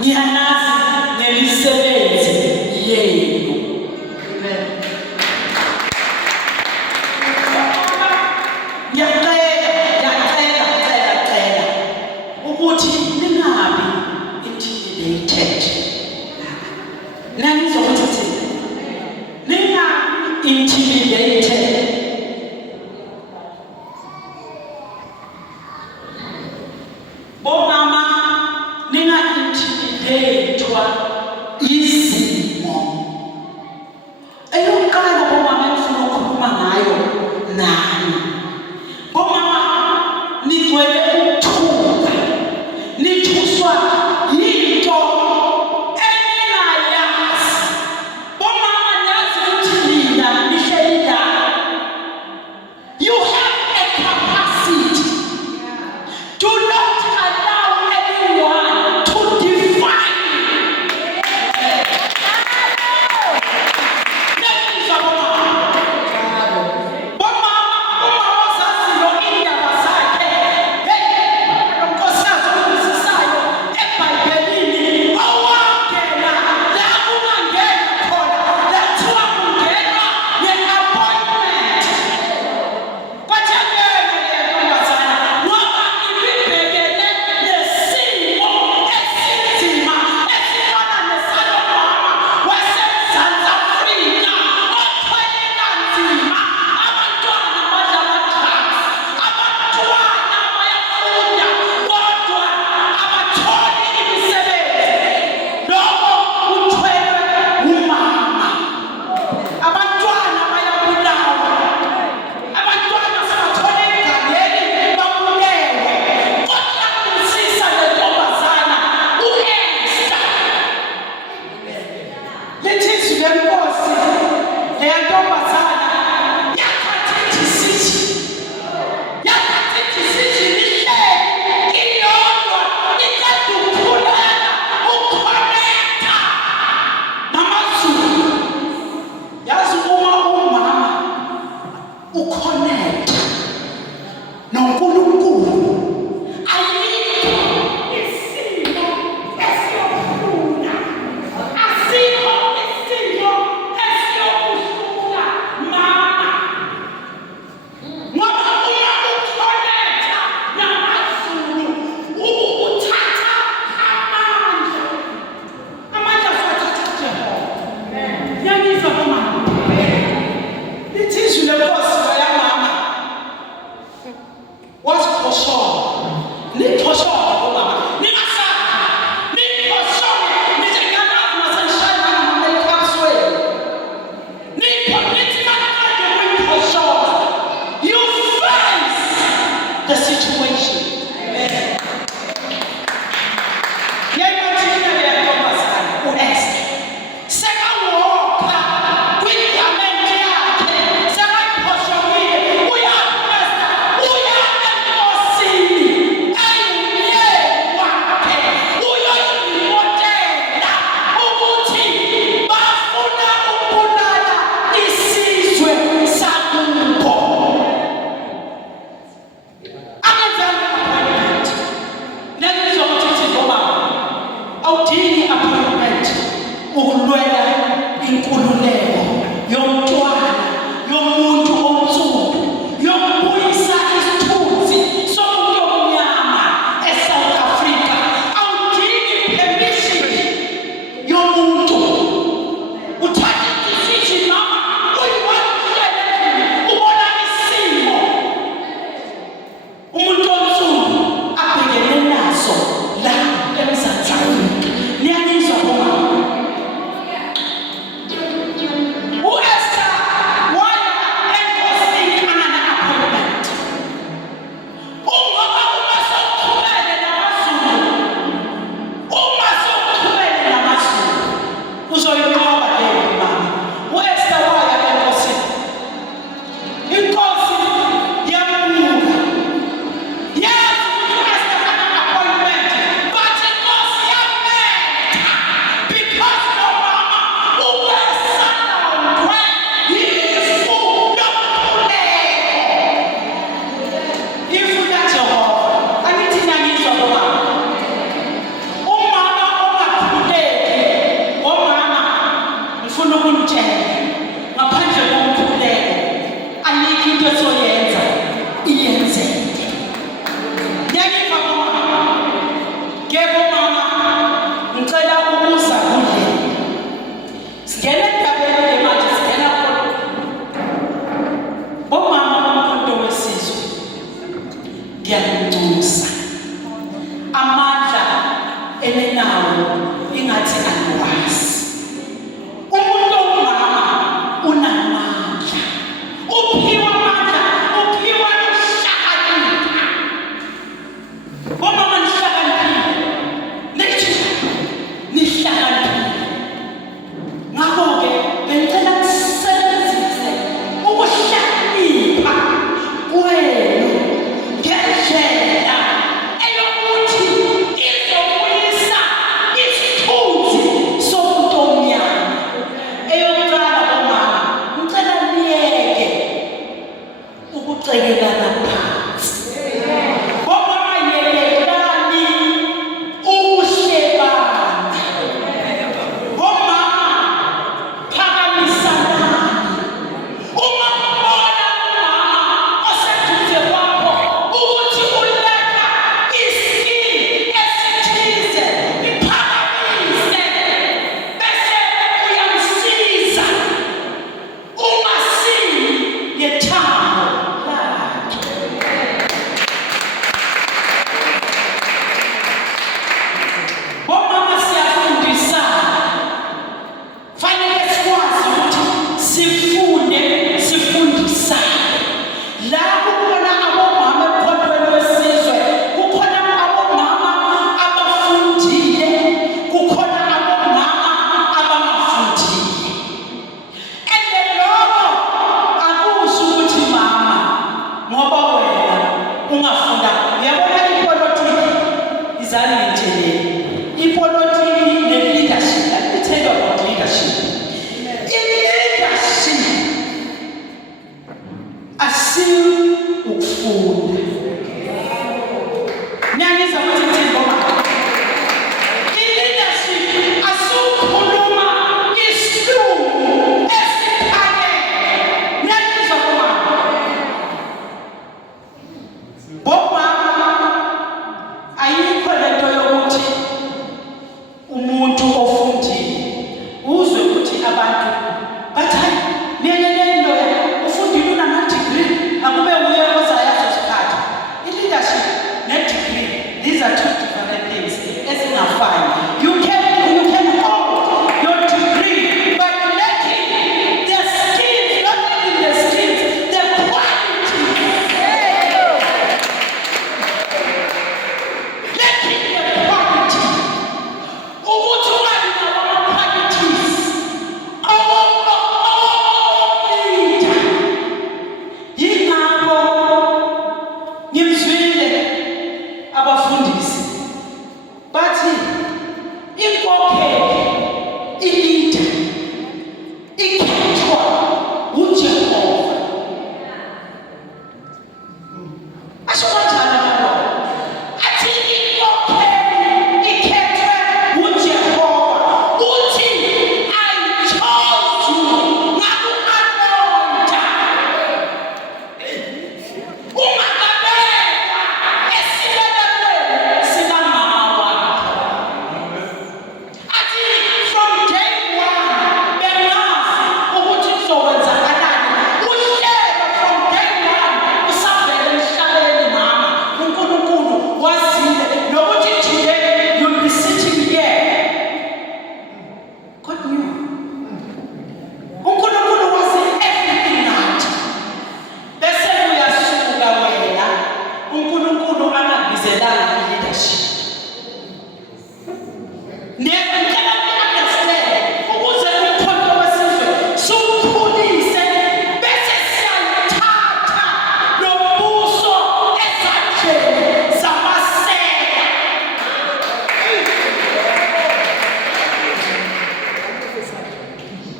ngiyanazi ngemisebenzi yenu. Ngiyacela ukuthi ningabi intimidated. Nangizokuthi ningabi intimidated. Bomama ninga-intimidatedwa izimo. Eyokuqala bomama engifuna ukukhuluma ngayo nani. Bomama nigcwele ukuthuka, nithuswa yinto eninayazi. Bomama niyazi ukuthi nina nihleli la. You have a capacity. Do not allow anyone to define you. Ladies and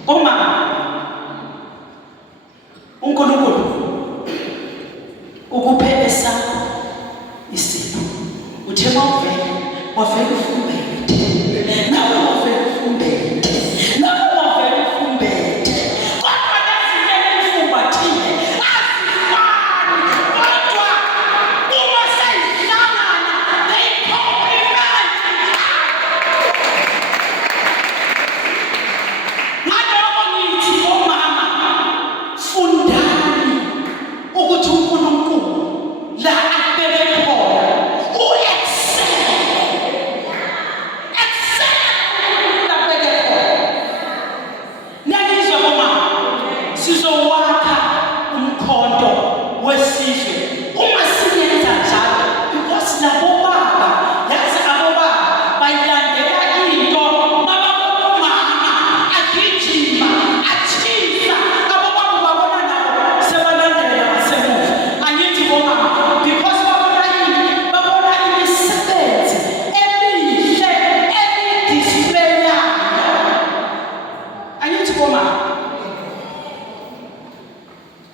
Uma uNkulunkulu ukuphe esakho isipho. Uthe mawuvele ufumbethe. Nawe wavele ufumbethe. Nawe wavele ufumbethe. Kodwa lezinto ezifumbathile azifani. Kodwa uma seyihlangana they complement. Ngalokho ngithi omama fundani ukuthi uNkulunkulu la akubeke khona sizowakha umkhonto wesizwe uma siyenza njalo, because labo baba yazi abobaba bayilandela into mama agijima athisa abobaba babona nabo sebalandela ngasemuva. Angithi bomama because babona imisebenzi emihle emidisplayayo. Angithi bomama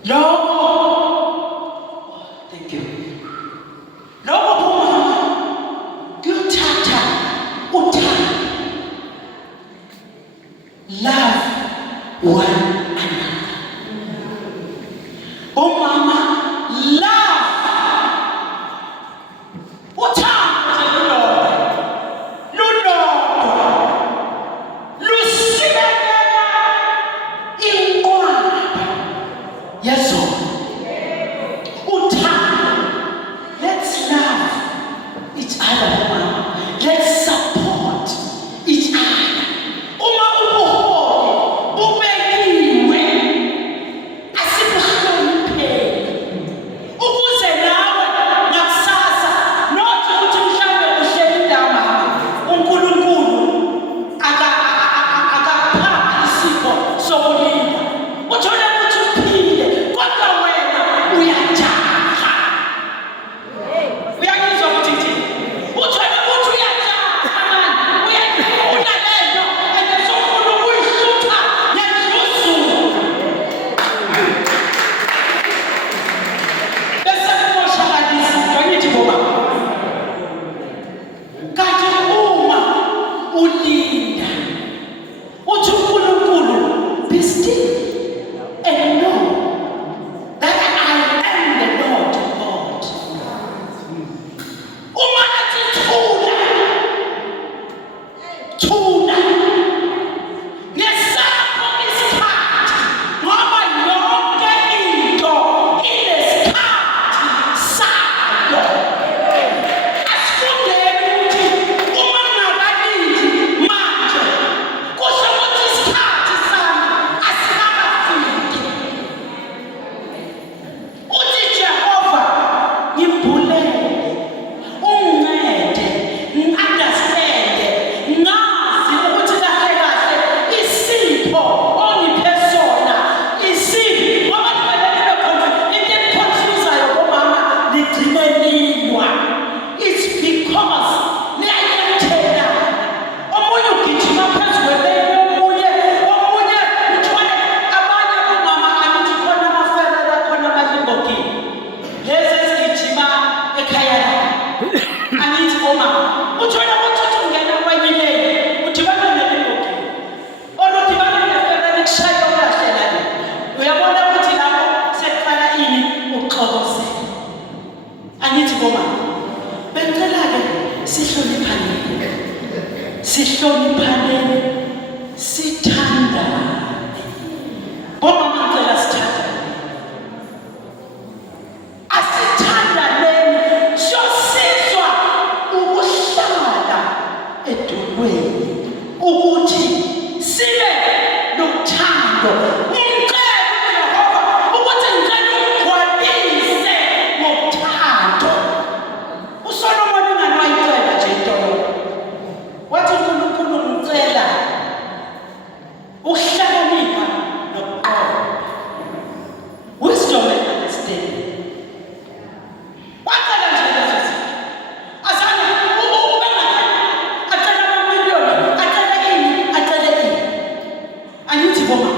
Logo, thank you. Logo bomama kuyothatha uthando, love one another. Bomama love uthando lulodwa lusibelela inqwaba yazona. Let's love each other, mama. Let's support each other. Uma ubuholi bubekiwe asibuhlonipheni ukuze nawe ngakusasa nothi ukuthi mhlawumbe uhleli la mama uNkulunkulu akapha isipho sokulinda uthole ukuthi uphile kodwa wena uyajaha. Uyangizwa ukuthi nje uthole ukuthi uyajaha manje uyafuna lento ende sofuna ukuyishutha ngendluzulu bese kumoshakalisa. Ngithi boba kanti uma ulinda uthi uNkulunkulu be still and know that I am the Lord God. Uma athi thula ngesakho isikhathi ngoba yonke into inesikhathi sayo. Asifundeni ukuthi uma ngingabalindi manje kusho ukuthi isikhathi sami asikafiki. Uthi Jehova ngibhulele ungincede ngi-understande ngazi ukuthi kahle kahle isipho ongiphe sona isiphi ngoba nivelele khona into eniconfusayo bomama ligcine nilwa. It's because niyayethelana. Omunye ugijima phezu kwebele omunye uthole abanye bomama angithi khona amaferela khona amalingogini lezi ezigijima ekhaya lami. Angithi bomama uthole ukuthi ungena kwenye ileni udibana nelingogini or udibana neferela ekushaya ulahlela le. Uyabona ukuthi lapho sekuqala ini uxokozela. Angithi bomama becela-ke sihloniphaneni, sithandane. Bomama ngicela sithandane. Asithandaneni siyosizwa ukuhlala edolweni ukuthi sibe nothando. Ngicela uJehova ukuthi ngicela ungigcwalise ngothando. uSolomon ingani wayicela nje intolo wathi uNkulunkulu ngicela ukuhlakanipha nokuqonda, wisdom and understanding. Wacela nje lezo zinto. Azange ube acela amamiliyoni, acela ini. Angithi bomama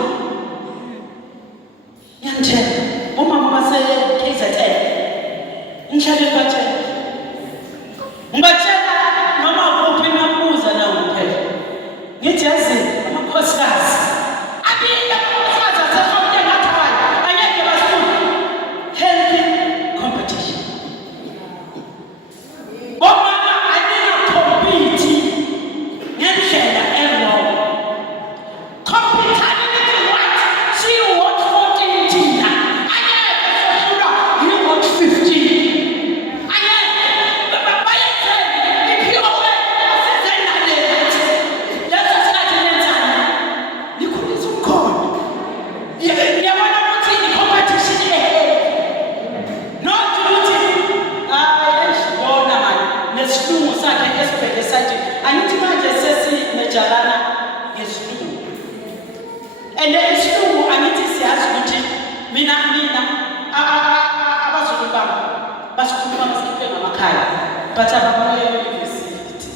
And isiLungu angithi siyazi ukuthi mina abazulu bami basikhuluma basikhiphe ngamakhaya but ababuye university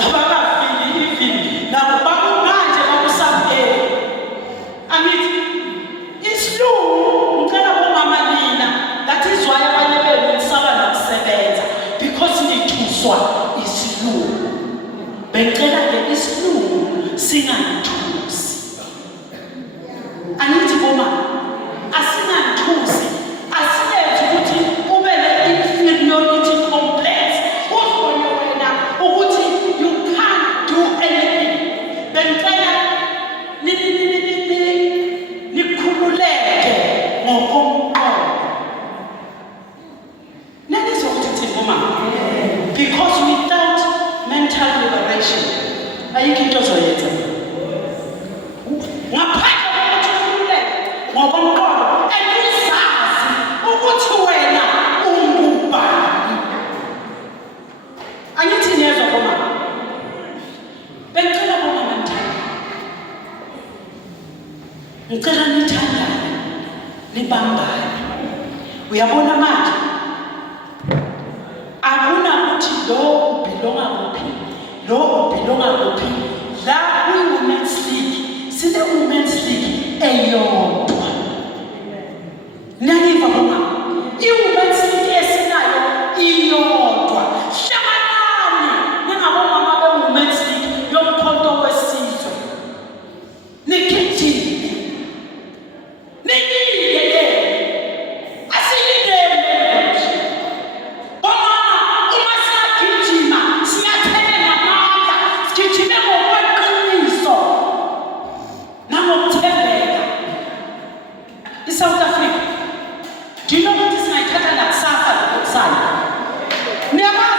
abakafiki even nabo bakumanje bakusabheke angithi isiLungu ngicela bomama nina that is why abanye benu nisaba nokusebenza because nithuswa isiLungu bengicela ke isiLungu singanithusi angithi bomama asinganithusi asilethe ukuthi ube ne-inferiority complex uzibone wena ukuthi you can't do anything bengicela nikhululeke ngokomqondo nanizokuthe thina bomama because without mental liberation ayikho into ozoyenza ngaphandle kokuthi ukhululeke ngokomqondo enizazi ukuthi wena ungubani angithi niyezwa bomama bengicela bomama ngicela nithandane nibambane uyabona manje akunakuthi lo ubelonga kuphi lo ubelonga kuphi la kwi-women's league sine-women's league eyodwa naniva bomama i-women's league esinayo iyodwa hlanganani ningabomama be-women's league yomkhonto wesizwe nikithini South Africa. Do you know what is my title at South Africa? Never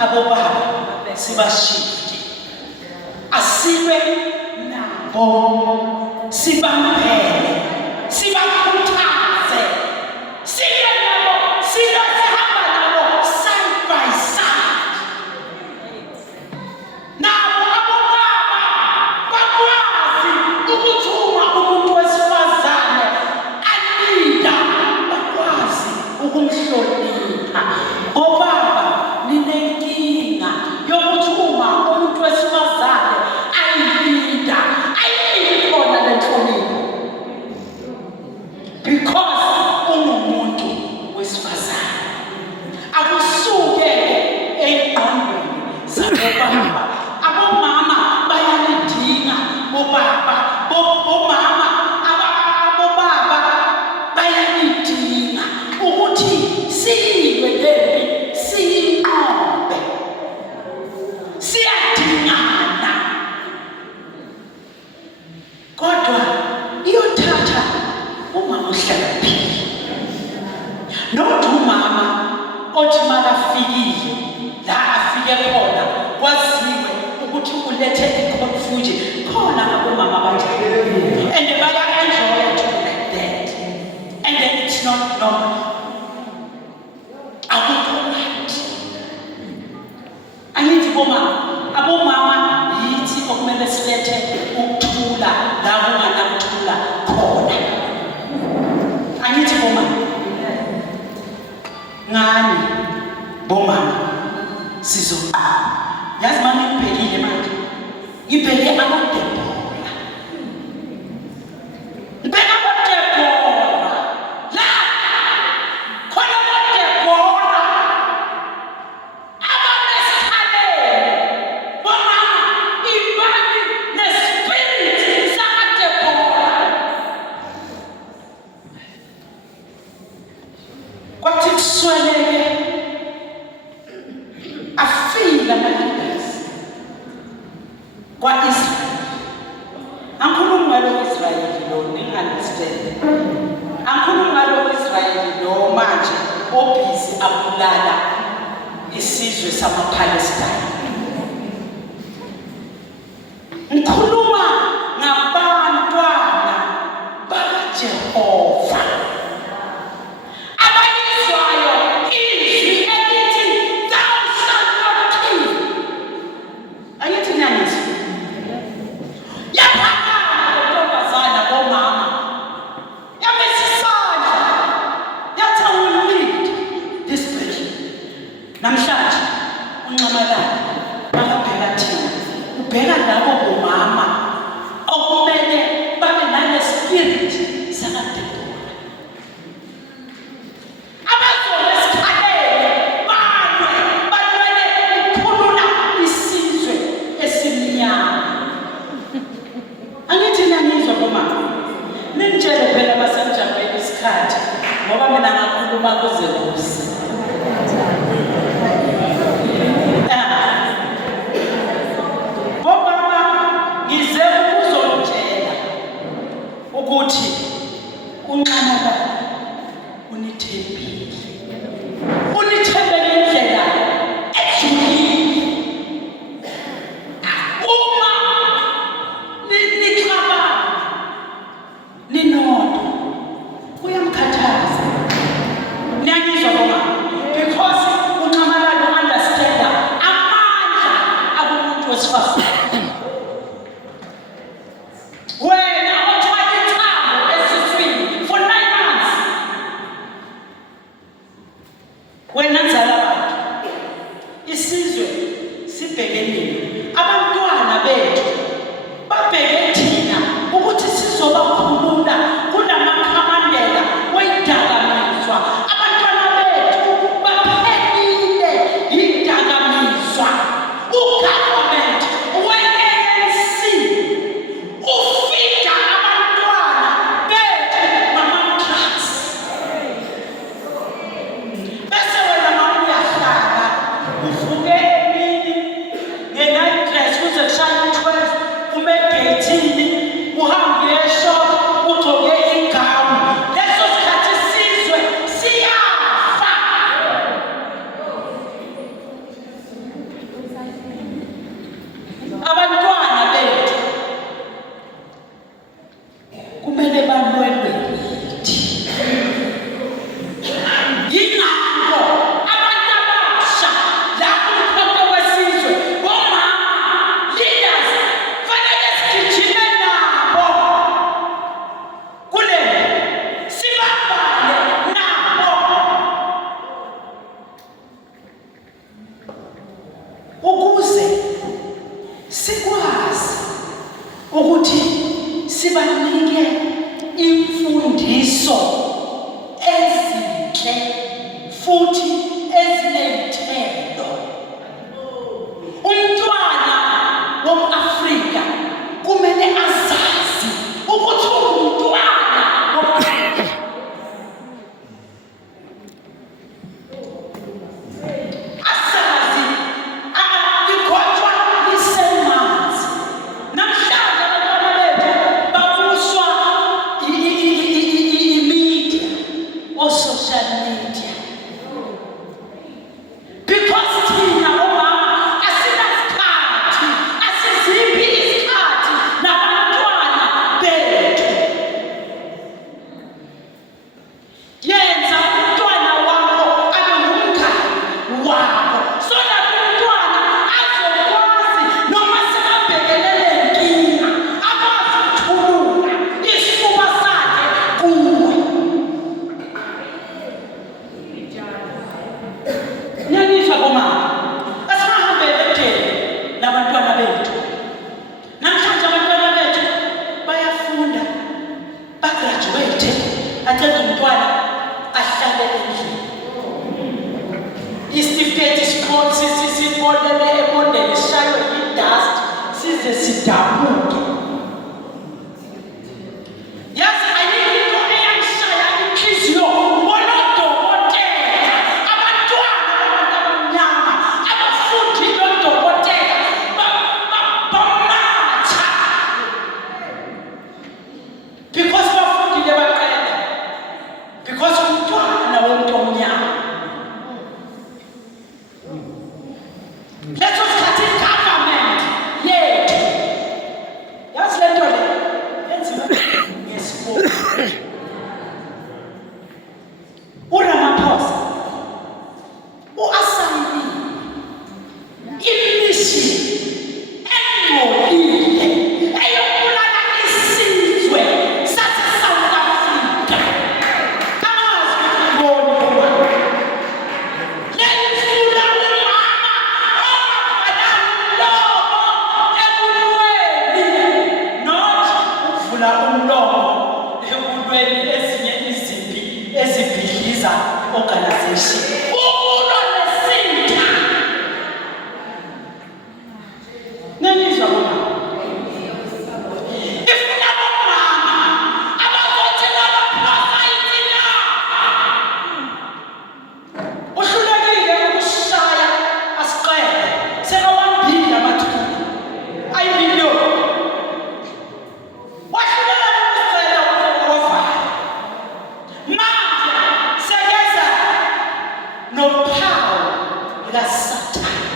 abobaba sibashifte asibe nabo sibambele sibakhuthaze sibe nabo sihamba nabo side by side nabo abobaba bakwazi ukuthuma umuntu wesifazane alida bakwazi ukumhlonipha obaba ninenkinga yokuthuma umuntu wesifazane noma akukhona. Angithi abomama yithi okumele silethe ukuthula la kunganakuthula khona. Angithi bomama ngani bomama sizoqala. Yazi mama ngibhekile manje. Ngibheke amaDebora. Ngibheke amaDebora. La khona amaDebora. Abanesikhalelo. Bomama ibani nespirit sakaDebora. Kwathi kusweleke afika ama-leaders kwa-Israyeli. Angikhulumi ngalo Israyeli lo ningi-understand. Angikhulumi ngalo Israyeli lo manje obhizi abulala isizwe sama-Palestine. Ngikhuluma ngabantwana bakaJehova. Namhlanje uNcamalala bakabheka thina ubheka labo bomama okumele babe nale spirit sakaDebora. Abazona esikhalele balwele ukukhulula isizwe esimnyama. Angithi niyangizwa bomama? Ningitshele phela basemjambeni isikhathi ngoba mina ngakhuluma kuze kuze. Ngize ukuzongitshela ukuthi uNcamalala unithembile. Unithembele indlela ejulile. Uma niqhaba ninodwa kuyamkhathaza. Niyangizwa bomama? Because uNcamalala understand amandla akumuntu wesifazane. Wena othwala ithambo esiswini for 9 months. Wena nzala abantu. Isizwe sibheke nini? Abantwana bethu babheke thina ukuthi sizobakhulula kunamakhamandela weyidakamizwa. Abantwana bethu baphelile yidakamizwa. Ugovernment we-ANC ufida abantwana bethu ngama-drugs. Bese wena mama uyahlala uvuke emini nge-night dress kuze kushaye 12 ume egeyithini uhambe eshop ugcoke ingawuni. Leso sikhathi isizwe siyafa. Abantwana bethu kumele balwelwe yithi. Yingakho abantu abasha la kumkhonto wesizwe bomama leaders fanele sigijime nabo kule sibambane nabo ukuze sikwazi ukuthi sibanike imfundiso ezinhle futhi ezinezithelo. Umntwana womAfrika kumele azazi ukuthi umntwana womAfrika. Asazi likhonjwa lisemanzi. Namhlanje abantwana bethu babuswa i-media, o-social media. size sidabuke. Yazi ayikho into eyangishaya inhliziyo ngodokotela, abantwana abamnyama abafundi nodokotela bamatha because bafundile baqeda because umntwana womuntu omnyama. Leso sikhathi government yethu yazi lento le yenziwa ngesibongo. uRamaphosa u-asayini immission engcolile eyokubulala isizwe sase-South Africa. Angazi ukuthi ngiboni ngoba lelifuna umama not ukuvula umlomo ekulweni ezinye izimpi ezibhidliza organization. Ukulwa nesinta. Nanizwa mama. Ifuna omama abazothela abaphakathi na. Uhlulekile ukushaya asiqede. Seka 1 billion amathuna. Ayimiliyoni. Wahluleka ukusiqeda ukovalo. Manje sekeza nophawu likaSathane.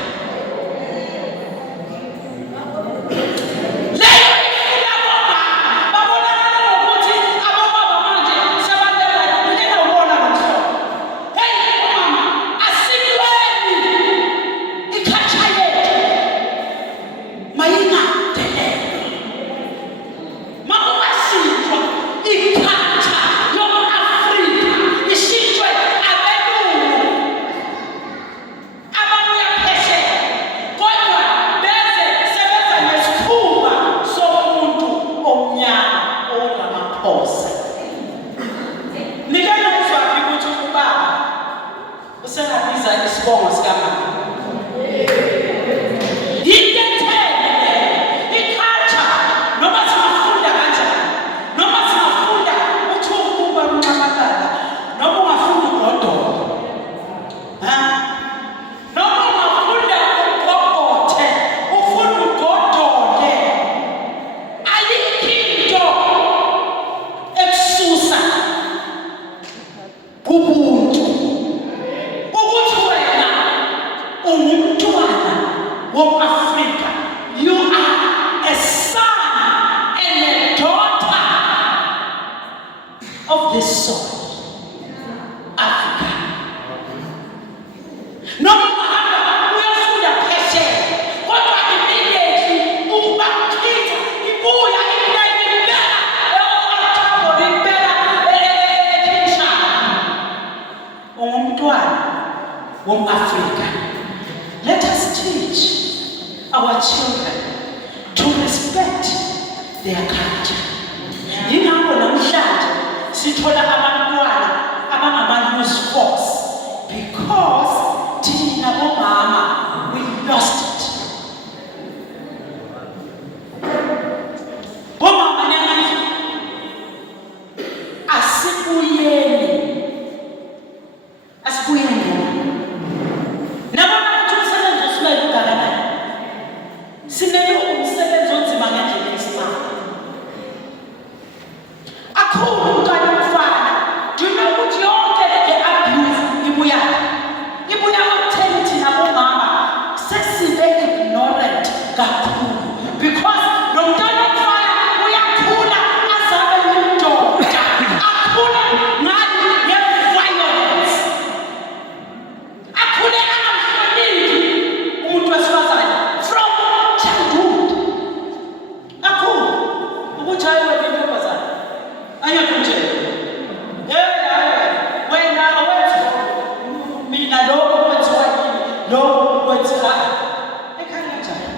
Leyo ifuna omama babonakala ngokuthi abobaba manje sebaleka ngeke ubona ngomhlobo. Hey mama, asilweni ikhatsha yethu mayingadelelwa. Mawashintswa ikhatsha yom-Afrika ishintshwe abelungu ababuya phesheya, kodwa beze sebenza ngesikhumba somuntu omnyama oNamaphosa. Nikela uzwaphi ukuthi ubaba usengabiza isibongo sikamama? Ubuntu ukuthi wena ungumntwana wom-Afrika, you are a son and a daughter of this soil, Africa. Noma ungahamba uyofunda phesheya, kodwa immediately ubakhetha ibuya impela ungumntwana wom-Afrika. Let us teach our children to respect their culture. Yingakho namhlanje sithola abantwana abangama-loose force because thina bomama we lost it. Bomama niyangizwa? Asibuyeni. Nabona ukuthi umsebenzi usimele ungakanani. Simele umsebenzi onzima ngendlela eyisimanga. Akhulu umntwana umfana. Do you know ukuthi yonke le abuse ibuyaphi? Ibuya ekutheni thina bomama sesibe ignorant kakhulu because lo mntwana umfana uyakhula azabe yindoda. Akhule ngani ye-violence. Akhule angamhloniphi umuntu wesifazane from childhood. Akhulu ukuthi hayi wena intombazane angekho njalo. Wena awenzi mina lokho kwenziwa yini, lokho kwenziwa ekhaya kanjani.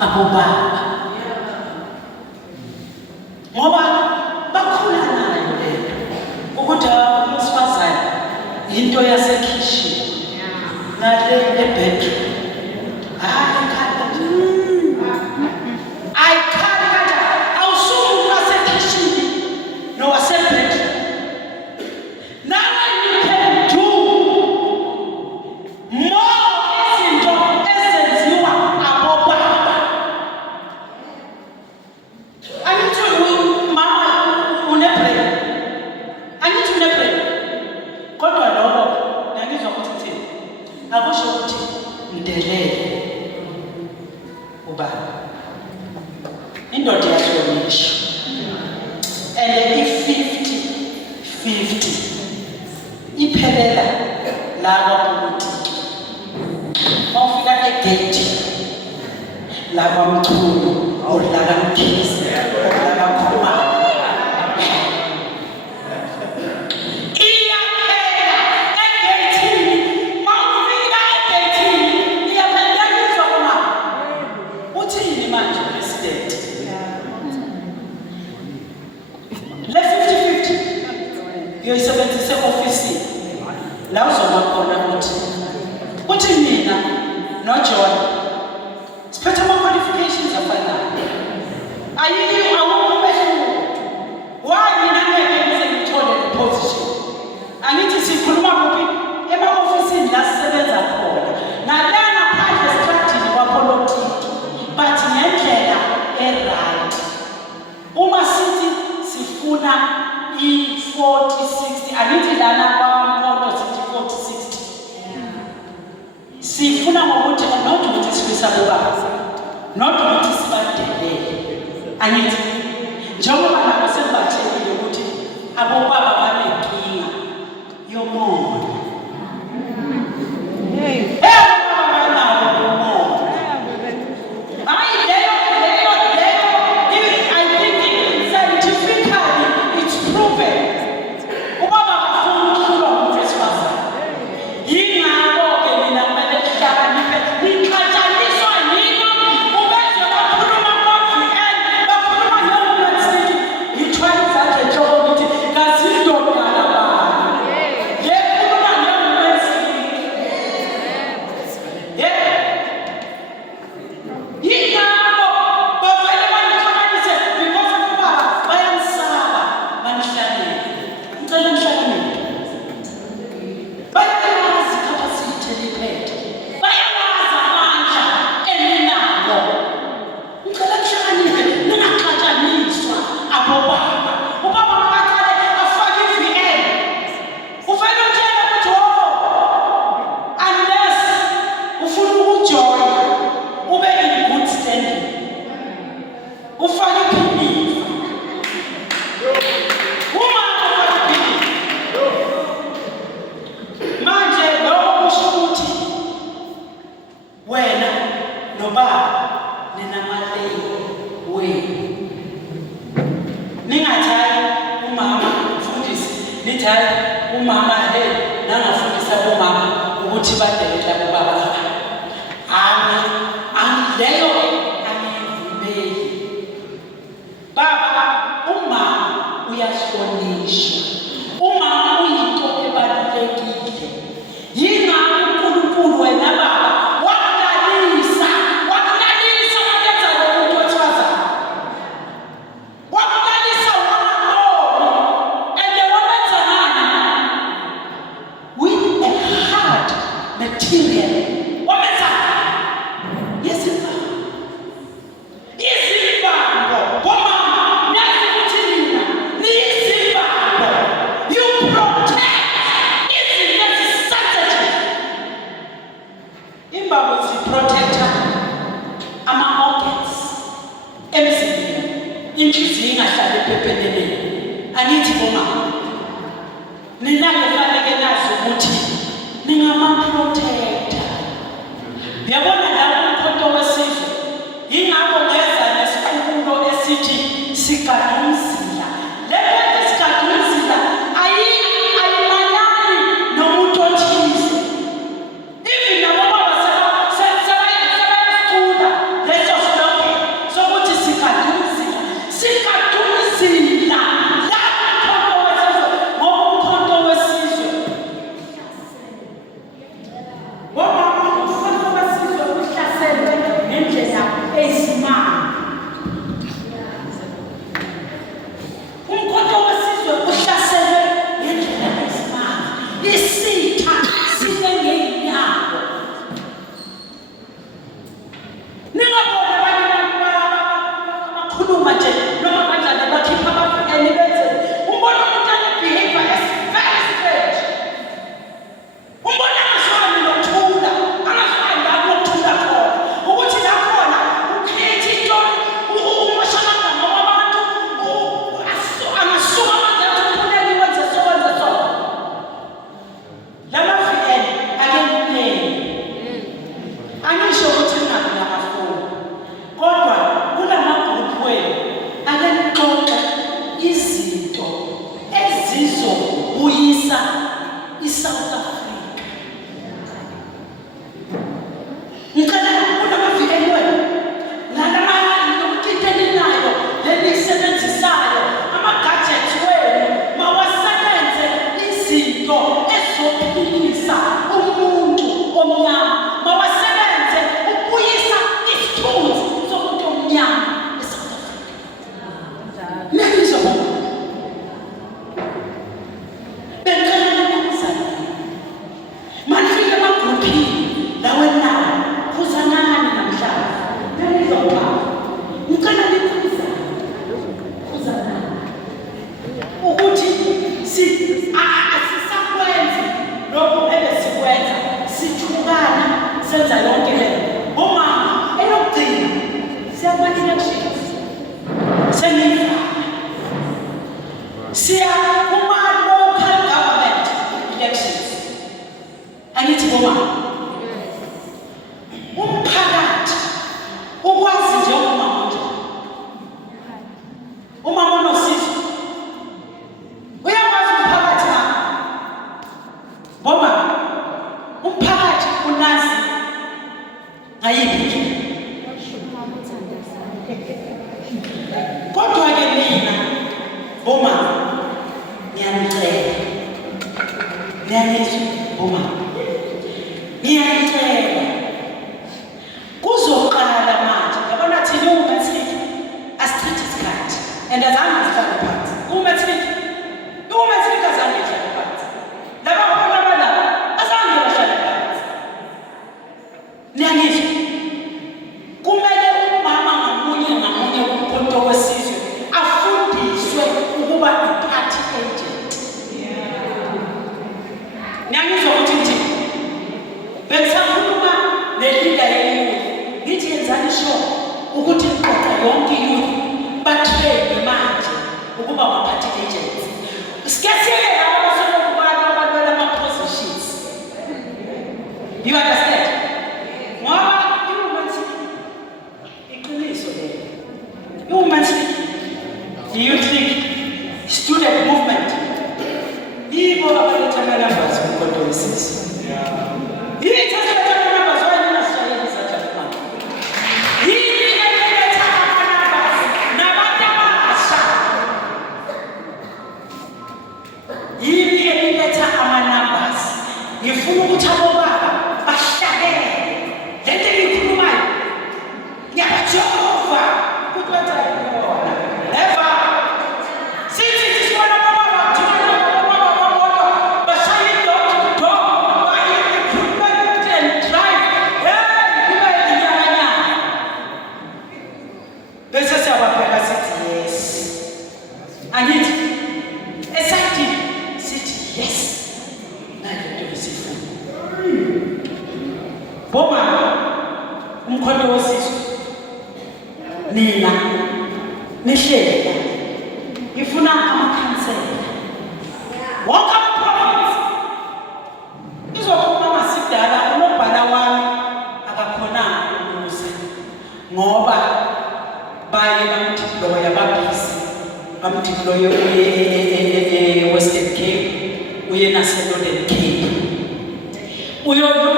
abobaba ngoba bakhula nayo lento ukuthi abesifazane into yasekhishini ngale ebedroom indoda yahlonishwa and i-50-50 iphelela la kwapolitiki mawufika egate la kwamchunu or la kamkhizi or la kakhumalo yoyisebenzise ofisini la uzoma khona uthi mina noJohn siphethe ama-qualifications afanayo ayikho awukho umehluko wayina ngeke ngize ngithole le position angithi sikhuluma kuphi ema-ofisini la sisebenza khona nalana phandle stratini kwapolitiki but ngendlela e-right uma sithi sifuna i-40-60 angithi lana kwamkhonto sithi 40-60 sifuna ngokuthi not ukuthi sifisa bobaba not ukuthi sibadelele angithi njengoba nabo sebathelile ukuthi abobaba banenkinga yomoya umama nangafundisa umama ukuthi badelela bobaba leyo angivumeli baba umama uyahlonishwa umama uyinto ebalulekile yingakho uNkulunkulu wena baba wakulalisa wakenza lomuntu wesifazane wakulalisa wamaqolo and wamenza nani with a hard material wamenza izibambo bomama nazi ukuthi nina niyizibambo you protect izinto ezisensitive imbambo ziprotecta ama-organs emzimbeni inhliziyo ingahlali ephepheleleni angithi bomama ninake nazi ukuthi ningama-protector uyabona lawo umkhonto wesizwe yingakho ngeza nesiqubulo esithi sigade umzila lento esigade umzila ayimanani nomuntu othize even nabo baba sebayisicula leso silo manifike emagruphini lawe nawo khuzanani namhlanje nanizoba ngicela nikhuzane ukuthi asisakwenzi lokhu ebesikwenza sithukana senza yonke lento omama enokugcina siyama-elections senifana siya kuma-local government elections angithi bomama umphakathi ukwazi nje umama nje umama onosizo uyakwazi umphakathi na bomama umphakathi unazi ngayiphi nje kodwa-ke mina bomama ngiyanicela niyangizwa bomama ngiyanicela kuzoqala manje yabona thina umatric asithathe isikhathi and azange sihlale phansi umatric azange sihlale phansi laba abantu abalaba azange bahlale phansi niyangizwa kumele umama ngamunye umkhonto wesizwe afundiswe ukuba i-party agent niyangizwa ukuthi nje bengisakhuluma ne-leader ye-youth ngithi yenzani sure ukuthi iqoqa yonke i-youth batrade manje ukuba ama-party agents sikesiyeke laba basolokubana abalwela ama-positions you understand ngoba iqiniso lelo i-women's youth league student movement yibo abaletha ama-numbers kumkhonto wesizwe ngifuna ukuthi abobaba bahlabele lento engiyikhulumayo ngiyabajova ukuthi benzani bona never sithi sibona abobaba kuthina abobaba babodwa bashaya idodo baye recruitment and drive kube inyanya bese siyababheka sithi yes angithi exactly sithi yes bomama umkhonto wesizwe nina nihlele ngifuna amakhansela wonke ama-province izophuma masidala unobhala wami akakhonanga ukuze ngoba baye bamdiploya babhizi bamdiploye uye Western Cape uye naseNorthern Cape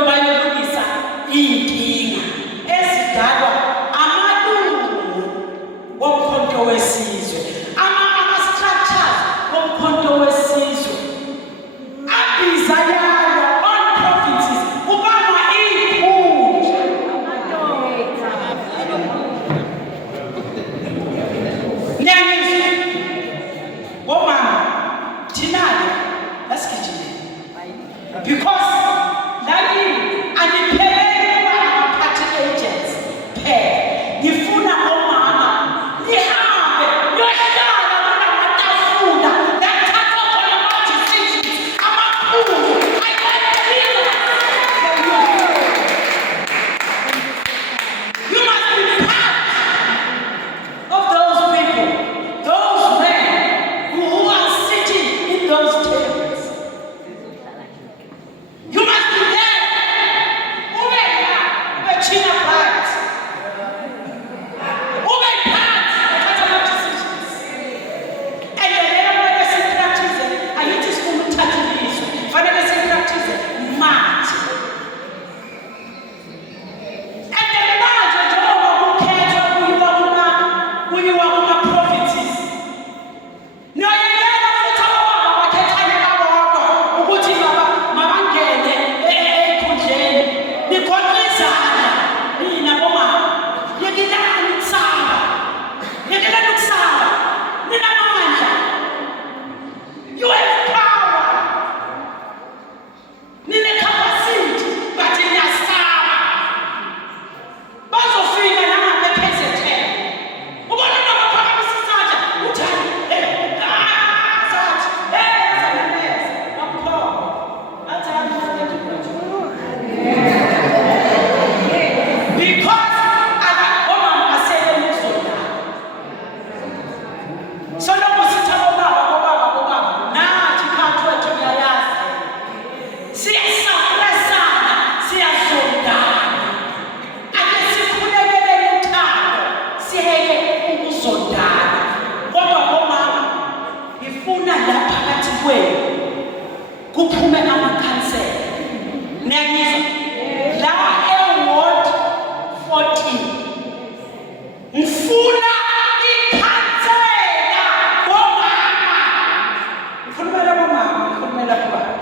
bayolungisa iy'nkinga ezidalwa amalungu womkhonto wesizwe ama-structures womkhonto wesizwe abiza yalo on provinces kubanwa iy'khundla niyangizwa bomama thina-ke asigijime because kuphume amakhansela. Niyangizwa? La eWard 14 ngifuna ikhansela bomama. Ngikhulumela bomama, ngikhulumela kubaba.